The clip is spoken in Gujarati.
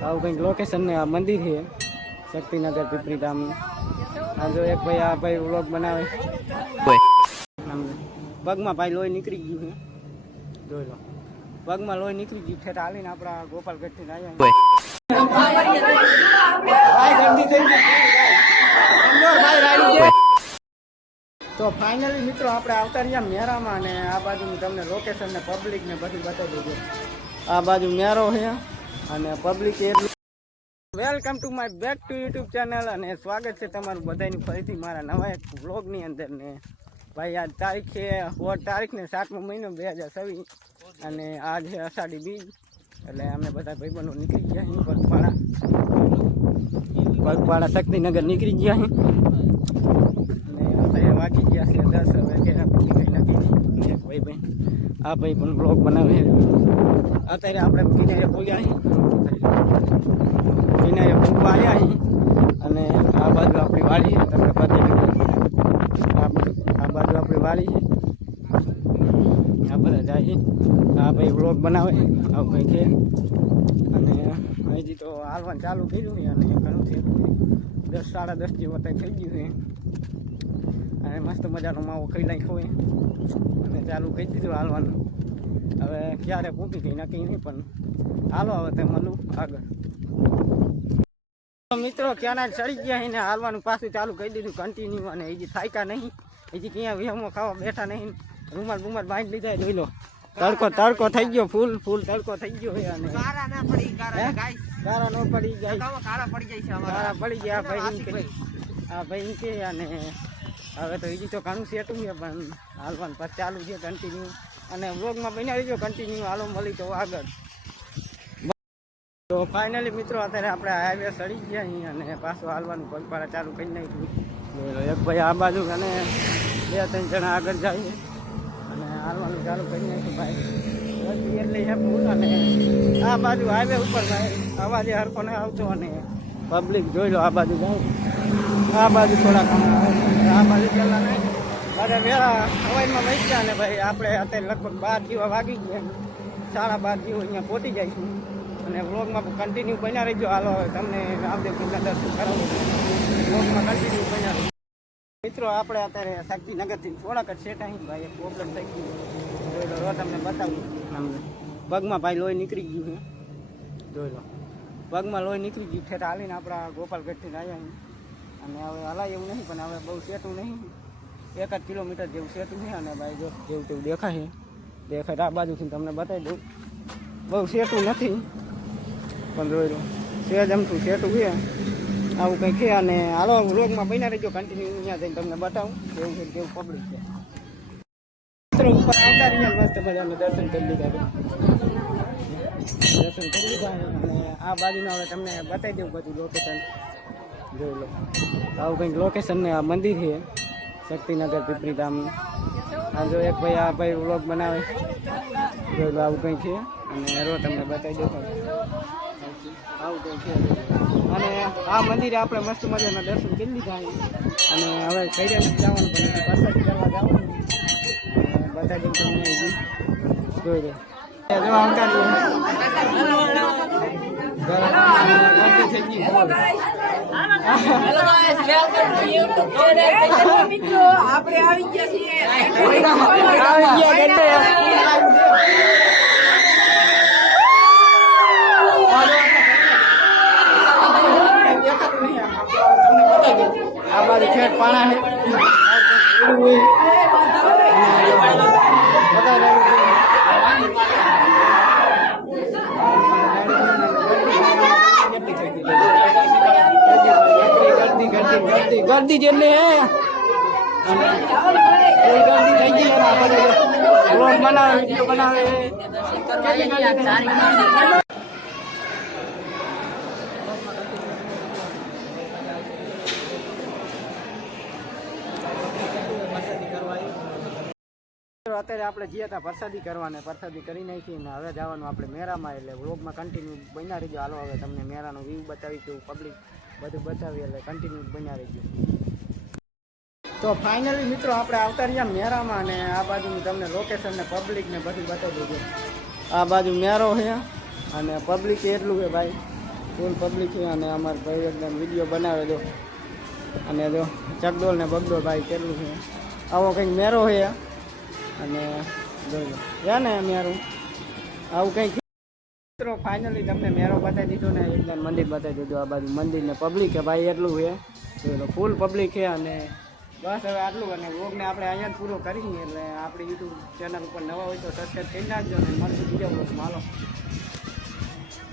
આવું કંઈક લોકેશન ને આ મંદિર છે શક્તિનગર પીપળી ધામનું. આ જો એક ભાઈ આ ભાઈ વ્લોગ બનાવે, પગમાં ભાઈ લોહી નીકળી ગયું છે, જોઈ લો પગમાં લોહી નીકળી ગયું છે. હાલીને આપણા ગોપાલગઢથી આવ્યા તો ફાઇનલી મિત્રો આપણે આવતા રહ્યા મેરામાં, અને આ બાજુ તમને લોકેશન ને પબ્લિક ને બધું બતાવી દઉં. આ બાજુ મેરો છે અને પબ્લિક એટલું. Welcome to my back to YouTube channel, અને સ્વાગત છે તમારું બધાની ફરીથી મારા નવા એક વ્લોગની અંદર. ને ભાઈ આજ તારીખ છે 16 તારીખ ને 7મો મહિનો 2026, અને આજ છે અષાઢી બીજ. એટલે અમે બધા ભાઈબંધો નીકળી ગયા અહીં પગપાળા શક્તિનગર નીકળી ગયા અહીં, અને અત્યારે વાગી ગયા છે 10. હવે કે આપણે કંઈ નક્કી એક ભાઈ આ ભાઈ પણ બ્લોગ બનાવે. અત્યારે આપણે કિનારે પહોંચ્યા અહીં, કિનારે પહોંચવા આવ્યા અહીં, અને આ બાજુ આપણી વાડી છે, તમને બતાવી આ બાજુ આપણી વાડી છે. આ બધા જાય, આ ભાઈ વ્લોગ બનાવે આવું કંઈ છે. અને અહીંથી તો હાલવાનું ચાલુ કર્યું છે, અને ઘણું છે 10 સાડા 10 જેવું અત્યારે થઈ ગયું છે. અને મસ્ત મજાનો માવો ખાઈ નાખ્યો હોય, અને ચાલુ કરી દીધું હાલવાનું. હવે ક્યારે પૂકી ગઈ નક્કી નહીં, પણ હાલો હવે તે મળું આગળ. મિત્રો ક્યાંના ચડી ગયા ને હાલવાનું પાછું ચાલુ કરી દીધું કન્ટિન્યુ, અને હજી થાક્યા નહીં, હજી ક્યાં વિહમો ખાવા બેઠા નહીં. રૂમાલ બુમાલ બાંધી લીધા, જોઈ લો તડકો થઈ ગયો, ફૂલ તડકો થઈ ગયો છે. અને કારા ન પડી જાય, કારા પડી ગયા ભાઈ, આ ભાઈ કે. અને હવે તો હજી તો ઘણું સેટું છે, પણ હાલવાનું પાછું ચાલુ છે કન્ટિન્યુ. અને વ્લોગમાં બન્યા રહીજો કન્ટિન્યુ, હાલો મળી તો આગળ. તો ફાઇનલી મિત્રો અત્યારે આપણે હાઈવે ચડી ગયા અહીં, અને પાછું હાલવાનું પગપાળા ચાલુ કરી નાખ્યું. એક ભાઈ આ બાજુ અને 2-3 જણા આગળ જાય, અને હાલવાનું ચાલુ કરી નાખ્યું ભાઈ. એટલે છે ફૂલ, અને આ બાજુ હાઈવે ઉપર ભાઈ અવાજ હરખો નહીં આવતો, અને પબ્લિક જોઈ લો આ બાજુ જાય, આ બાજુ થોડા કામ આ બાજુ પહેલાં નહીં. અરે વેળા હવાઈમાં વહી ગયા, અને ભાઈ આપણે અત્યારે લગભગ 12 જેવા વાગી ગયા, 12:30 જેવું અહીંયા પહોંચી જઈશું. અને વ્લોગમાં કન્ટિન્યુ બન્યા રહીજો. હાલો તમને રામદેવપીરના દર્શન કરાવું, વ્લોગમાં કન્ટિન્યુ બન્યા રહીજો. મિત્રો આપણે અત્યારે શક્તિનગરથી થોડાક જ સેટ અહીં ભાઈ એક પ્રોબ્લેમ થઈ ગયો, જોઈ લો તમને બતાવું. પગમાં ભાઈ લોહી નીકળી ગયું છે, જોઈ લો પગમાં લોહી નીકળી ગયું છે. હાલીને આપણા ગોપાલગઢથી આવ્યા અહીં, અને હવે હલાય એવું નહીં, પણ હવે બહુ સેટું નહીં, 1 કિલોમીટર જેવું સેટું છે. અને ભાઈ જો જેવું તેવું દેખાય આ બાજુથી તમને બતાવી દઉં, બહુ સેટું નથી, પણ જોઈ લો સેજ અમથું સેટું છે, આવું કંઈ છે. અને હાલો વ્લોગમાં બન્યા રહીજો કન્ટિન્યુ, અહીંયા જઈને તમને બતાવું કેવું છે કેવું પબ્લિક છે. મિત્રો ઉપર આવતા રહ્યા, મસ્ત મજાનું દર્શન કરી લીધા, અને આ બાજુના હવે તમને બતાવી દઉં બધું લોકેશન, જોઈ લો આવું કંઈક લોકેશન ને આ મંદિર છે શક્તિનગર પીપળી ધામનું. આ જો એક ભાઈ આ ભાઈ વ્લોગ બનાવે, જોઈ લો આવું કંઈ છે. અને રો તમને બતાવી દઉં આવું કંઈ છે. અને આ મંદિરે આપણે મસ્ત મજાના દર્શન કરી લીધા, અને હવે કઈ જવાનું પણ પ્રસાદ કરવા જવાનું, બતાવી દઉં તમને જોઈ લો. જો આવતા મિત્રો આપણે આવી ગયા છીએ, આ બાજુ ખેડ પાણા છે, ગરદી જેટલી હે, અને ગરદી થઈ ગઈ. બ્લોગ બનાવે, વિડીયો બનાવે, અત્યારે આપણે ગયા હતા પ્રસાદી કરવાને, પ્રસાદી કરી નાખી ને હવે જવાનું આપણે મેરામાં. એટલે વ્લોગમાં કન્ટિન્યુ બન્યા રહીજો. હાલો હવે તમને મેરાનો વ્યૂ બતાવી દઉં, પબ્લિક બધું બતાવી, એટલે કન્ટિન્યુ બન્યા રહીજો. તો ફાઇનલી મિત્રો આપણે આવતા રહ્યા મેરામાં, અને આ બાજુ તમને લોકેશન ને પબ્લિક ને બધું બતાવી દઉં. આ બાજુ મેરો છે, અને પબ્લિક એટલું છે ભાઈ, ફૂલ પબ્લિક છે અને અમારા ભાઈ એકદમ વિડીયો બનાવે દો અને જો ચકડોળ ને બગડોળ ભાઈ કેટલું છે આવો કંઈક મેરો છે અને જોઈ લો ને મેરું આવું કંઈક મિત્રો ફાઇનલી તમને મેરો બતાવી દીધો ને એકદમ મંદિર બતાવી દીધું આ બાજુ મંદિર ને પબ્લિક છે ભાઈ એટલું છે જોઈ લો ફૂલ પબ્લિક છે અને બસ હવે આટલું અને વ્લોગને આપણે અહીંયા જ પૂરો કરીએ એટલે આપણી યુટ્યુબ ચેનલ ઉપર નવા હોય તો સબસ્ક્રાઈબ કરી નાખજો અને મળશું બીજા વ્લોગમાં હાલો